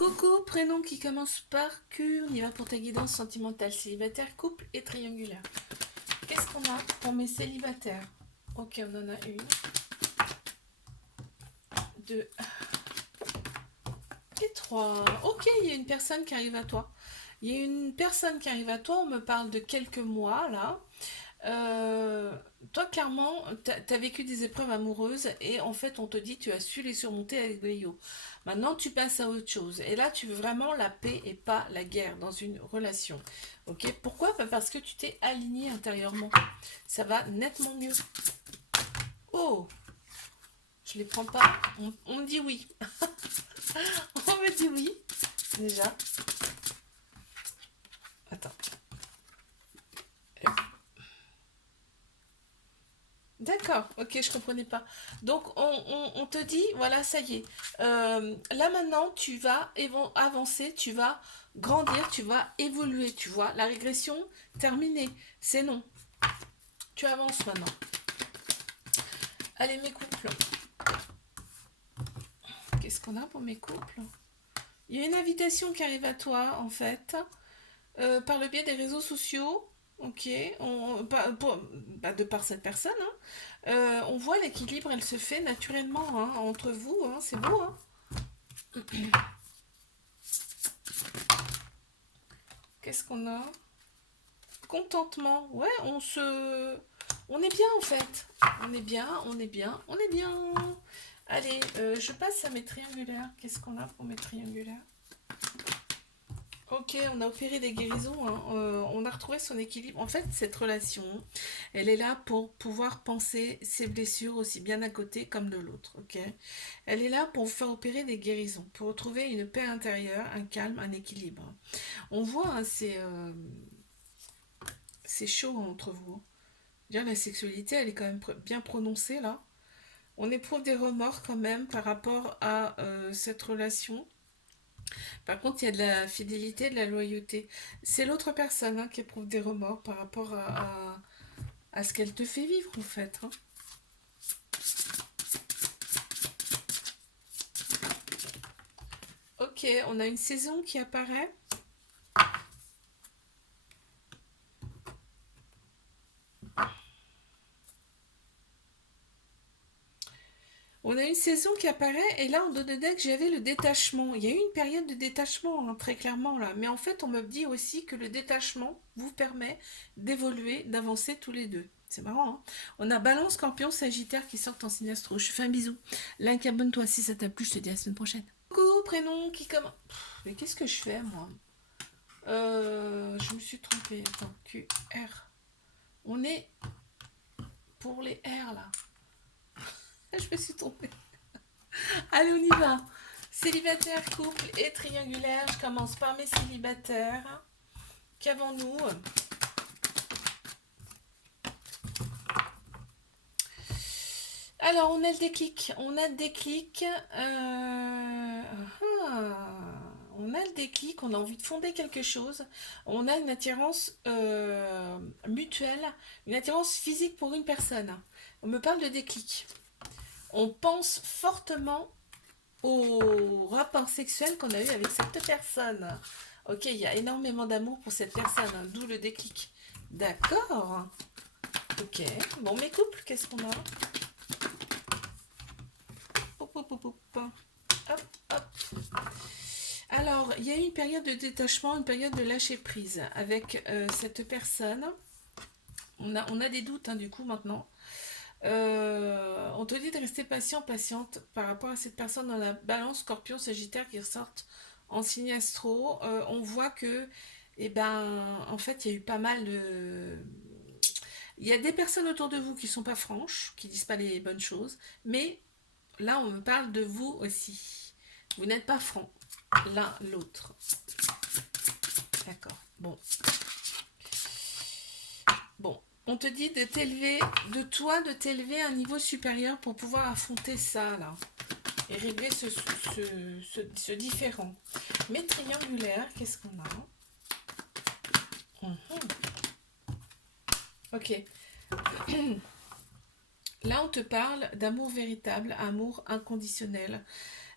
Coucou, prénom qui commence par Q, on y va pour ta guidance sentimentale, célibataire, couple et triangulaire. Qu'est-ce qu'on a pour mes célibataires? Ok, on en a une, deux et trois. Ok, il y a une personne qui arrive à toi. Il y a une personne qui arrive à toi, on me parle de quelques mois là. Euh, Toi, clairement, tu as vécu des épreuves amoureuses et en fait, on te dit tu as su les surmonter avec brio. Maintenant, tu passes à autre chose. Et là, tu veux vraiment la paix et pas la guerre dans une relation. Ok? Pourquoi? Bah, parce que tu t'es aligné intérieurement. Ça va nettement mieux. Oh, je les prends pas. On me dit oui. On me dit oui. Déjà. Attends. D'accord, ok, je comprenais pas. Donc on te dit, voilà, ça y est. Là maintenant, tu vas avancer, tu vas grandir, tu vas évoluer, tu vois. La régression, terminée. C'est non. Tu avances maintenant. Allez, mes couples. Qu'est-ce qu'on a pour mes couples? Il y a une invitation qui arrive à toi, en fait, par le biais des réseaux sociaux. Ok, de par cette personne, hein. On voit l'équilibre, elle se fait naturellement hein, entre vous, hein, c'est beau, hein. Qu'est-ce qu'on a? Contentement. Ouais, on est bien en fait. On est bien, on est bien, on est bien. Allez, je passe à mes triangulaires. Qu'est-ce qu'on a pour mes triangulaires? Ok, on a opéré des guérisons, hein. On a retrouvé son équilibre. En fait, cette relation, elle est là pour pouvoir penser ses blessures aussi bien d'un côté comme de l'autre. Ok, elle est là pour vous faire opérer des guérisons, pour retrouver une paix intérieure, un calme, un équilibre. On voit, hein, c'est chaud hein, entre vous, hein. Dire la sexualité, elle est quand même bien prononcée là. On éprouve des remords quand même par rapport à cette relation. Par contre, il y a de la fidélité, de la loyauté. C'est l'autre personne hein, qui éprouve des remords par rapport à ce qu'elle te fait vivre en fait, hein. Ok, on a une saison qui apparaît. On a une saison qui apparaît et là on donne que j'avais le détachement. Il y a eu une période de détachement hein, très clairement là. Mais en fait on me dit aussi que le détachement vous permet d'évoluer, d'avancer tous les deux. C'est marrant, hein. On a Balance, Scorpion, Sagittaire qui sortent en signe astro. Je te fais un bisou. Link, abonne-toi si ça t'a plu. Je te dis à la semaine prochaine. Coucou, prénom qui commence. Mais qu'est-ce que je fais moi? Je me suis trompée. Attends, Q, R. On est pour les R là. Je me suis trompée. Allez, on y va. Célibataire, couple et triangulaire. Je commence par mes célibataires. Qu'avons-nous? Alors, on a le déclic. On a le déclic. On a le déclic. On a envie de fonder quelque chose. On a une attirance mutuelle, une attirance physique pour une personne. On me parle de déclic. On pense fortement au rapport sexuel qu'on a eu avec cette personne. Ok, il y a énormément d'amour pour cette personne, hein, d'où le déclic. D'accord. Ok. Bon, mes couples, qu'est-ce qu'on a? Hop, hop, hop, hop. Hop, hop. Alors, il y a eu une période de détachement, une période de lâcher prise avec cette personne. On a des doutes, hein, du coup, maintenant. On te dit de rester patient, patiente par rapport à cette personne dans la balance Scorpion, Sagittaire qui ressortent en signe astro. On voit que, eh ben, en fait, il y a eu pas mal de. Il y a des personnes autour de vous qui sont pas franches, qui disent pas les bonnes choses, mais là, on me parle de vous aussi. Vous n'êtes pas francs l'un l'autre. D'accord. Bon. Bon, on te dit de t'élever, de t'élever à un niveau supérieur pour pouvoir affronter ça, là. Et régler ce différent. Mais triangulaire, qu'est-ce qu'on a? Mhm. Ok. Là, on te parle d'amour véritable, amour inconditionnel.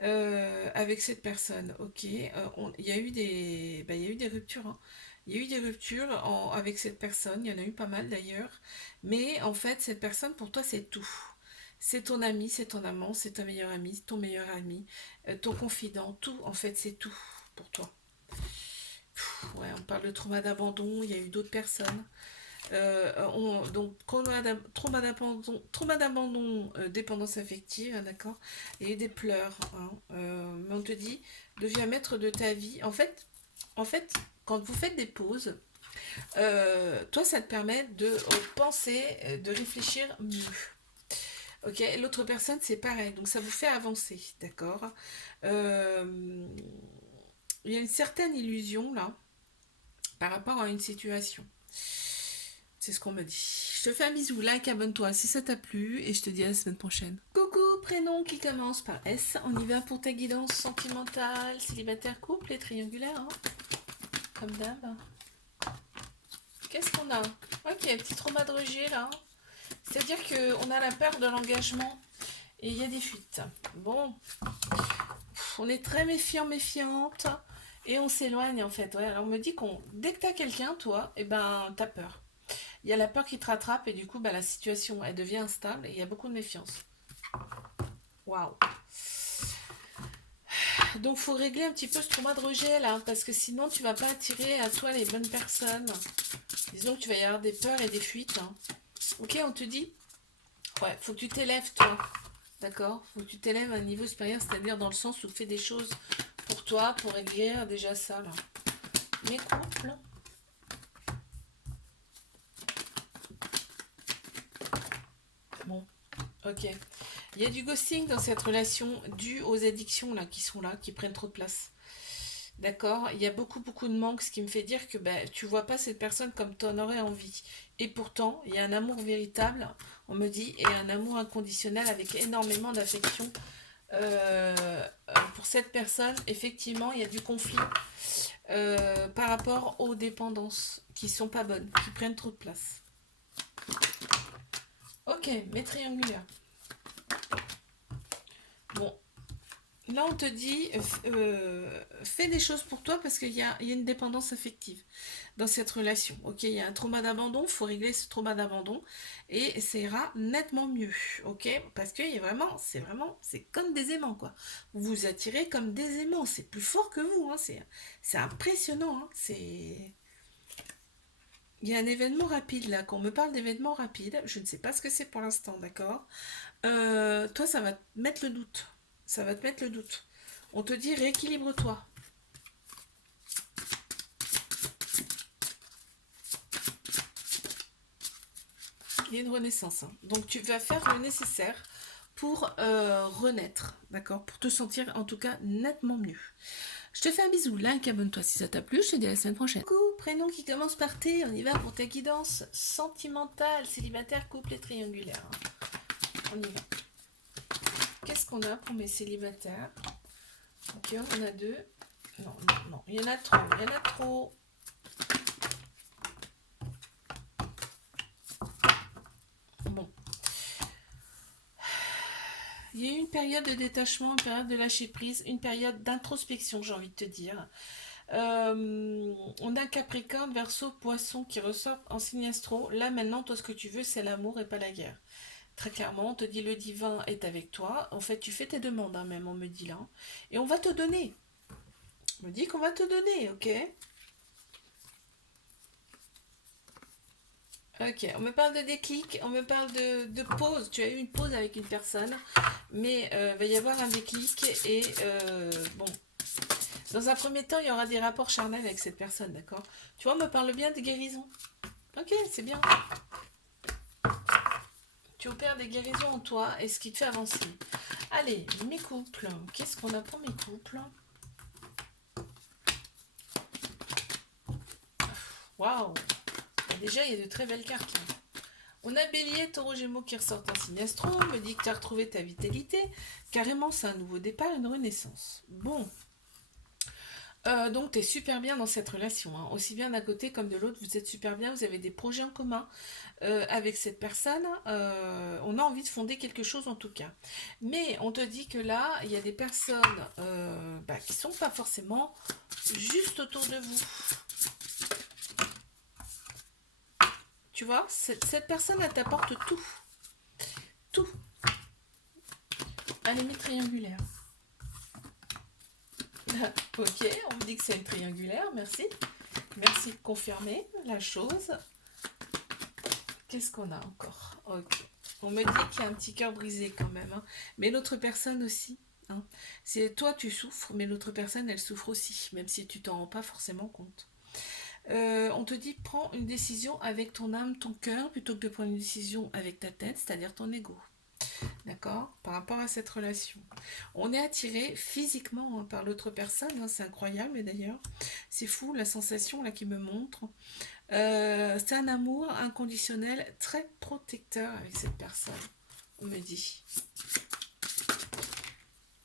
avec cette personne. Ok, il y a eu il y a eu des ruptures, hein. Il y a eu des ruptures avec cette personne, il y en a eu pas mal d'ailleurs. Mais en fait, cette personne, pour toi, c'est tout. C'est ton ami, c'est ton amant, c'est ta meilleure amie, ton meilleur ami, ton confident, tout, en fait, c'est tout pour toi. Ouais, on parle de trauma d'abandon, il y a eu d'autres personnes. Donc, trauma d'abandon, dépendance affective, hein, d'accord? Il y a eu des pleurs, hein, mais on te dit, deviens maître de ta vie. En fait, quand vous faites des pauses, toi, ça te permet de penser, de réfléchir mieux. Ok, l'autre personne, c'est pareil, donc ça vous fait avancer, d'accord? Euh, il y a une certaine illusion là par rapport à une situation. C'est ce qu'on me dit. Je te fais un bisou, like, abonne-toi si ça t'a plu et je te dis à la semaine prochaine. Coucou, prénom qui commence par S. On y va pour ta guidance sentimentale, célibataire, couple et triangulaire, hein, comme d'hab. Qu'est-ce qu'on a? Ok, petit trauma de rejet là. C'est-à-dire qu'on a la peur de l'engagement et il y a des fuites. Bon, on est très méfiant, méfiante et on s'éloigne en fait. Ouais, alors on me dit qu'on dès que t'as quelqu'un, toi, et ben t'as peur. Il y a la peur qui te rattrape et du coup, bah, la situation, elle devient instable et il y a beaucoup de méfiance. Waouh. Donc, faut régler un petit peu ce trauma de rejet là, parce que sinon, tu vas pas attirer à toi les bonnes personnes. Disons que tu vas y avoir des peurs et des fuites, hein. Ok, on te dit, ouais, faut que tu t'élèves toi. D'accord? Faut que tu t'élèves à un niveau supérieur, c'est-à-dire dans le sens où tu fais des choses pour toi, pour régler déjà ça là. Mes couples. Bon, ok. Il y a du ghosting dans cette relation dû aux addictions là qui sont là, qui prennent trop de place. D'accord? Il y a beaucoup beaucoup de manque, ce qui me fait dire que bah, tu vois pas cette personne comme tu en aurais envie. Et pourtant, il y a un amour véritable, on me dit, et un amour inconditionnel avec énormément d'affection. Pour cette personne, effectivement, il y a du conflit par rapport aux dépendances qui sont pas bonnes, qui prennent trop de place. Ok, mes triangulaires. Bon, là, on te dit, fais des choses pour toi parce qu'il y a une dépendance affective dans cette relation. Ok, il y a un trauma d'abandon, il faut régler ce trauma d'abandon et ça ira nettement mieux. Ok, parce que c'est comme des aimants quoi. Vous vous attirez comme des aimants, c'est plus fort que vous, hein, c'est impressionnant. Hein, il y a un événement rapide là, qu'on me parle d'événement rapide, je ne sais pas ce que c'est pour l'instant, d'accord? Toi, ça va te mettre le doute. Ça va te mettre le doute. On te dit rééquilibre-toi. Il y a une renaissance, hein. Donc tu vas faire le nécessaire pour renaître, d'accord? Pour te sentir en tout cas nettement mieux. Je te fais un bisou, like, abonne-toi si ça t'a plu, je te dis à la semaine prochaine. Coucou, prénom qui commence par T, on y va pour ta guidance sentimentale, célibataire, couple et triangulaire. On y va. Qu'est-ce qu'on a pour mes célibataires? Ok, on en a deux. Non, non, non, il y en a trop, il y en a trop. Bon. Il y a eu une période de détachement, une période de lâcher prise, une période d'introspection, j'ai envie de te dire. On a Capricorne, Verseau, Poisson qui ressortent en signe astro. Là maintenant, toi ce que tu veux c'est l'amour et pas la guerre. Très clairement, on te dit le divin est avec toi. En fait, tu fais tes demandes, hein, même on me dit là. Et on va te donner. On me dit qu'on va te donner, ok? Ok, on me parle de déclic, on me parle de pause. Tu as eu une pause avec une personne, mais il va y avoir un déclic et bon. Dans un premier temps, il y aura des rapports charnels avec cette personne, d'accord? Tu vois, on me parle bien de guérison. Ok, c'est bien. Tu opères des guérisons en toi et ce qui te fait avancer. Allez, mes couples. Qu'est-ce qu'on a pour mes couples? Waouh! Déjà, il y a de très belles cartes là. On a Bélier, Taureau, Gémeaux qui ressortent en signe astro. On me dit que tu as retrouvé ta vitalité. Carrément, c'est un nouveau départ, une renaissance. Bon. Donc, tu es super bien dans cette relation, hein. Aussi bien d'un côté comme de l'autre, vous êtes super bien, vous avez des projets en commun avec cette personne. On a envie de fonder quelque chose en tout cas. Mais on te dit que là, il y a des personnes bah, qui sont pas forcément juste autour de vous. Tu vois, cette personne, elle t'apporte tout. Tout. Un limite triangulaire. Ok, on me dit que c'est une triangulaire, merci. Merci de confirmer la chose. Qu'est-ce qu'on a encore? Ok. On me dit qu'il y a un petit cœur brisé quand même, hein. Mais l'autre personne aussi, hein. C'est toi tu souffres, mais l'autre personne elle souffre aussi, même si tu t'en rends pas forcément compte. On te dit prends une décision avec ton âme, ton cœur, plutôt que de prendre une décision avec ta tête, c'est-à-dire ton ego. D'accord? Par rapport à cette relation. On est attiré physiquement hein, par l'autre personne, hein, c'est incroyable et d'ailleurs. C'est fou la sensation là qui me montre. C'est un amour inconditionnel très protecteur avec cette personne, on me dit.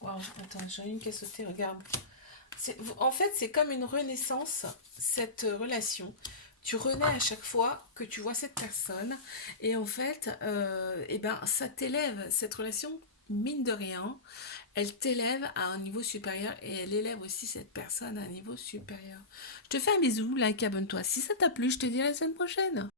Waouh, attends, j'ai une qui a sauté, regarde. En fait, c'est comme une renaissance, cette relation. Tu renais à chaque fois que tu vois cette personne. Et en fait, eh ben, ça t'élève, cette relation, mine de rien, elle t'élève à un niveau supérieur et elle élève aussi cette personne à un niveau supérieur. Je te fais un bisou, like, abonne-toi. Si ça t'a plu, je te dis à la semaine prochaine.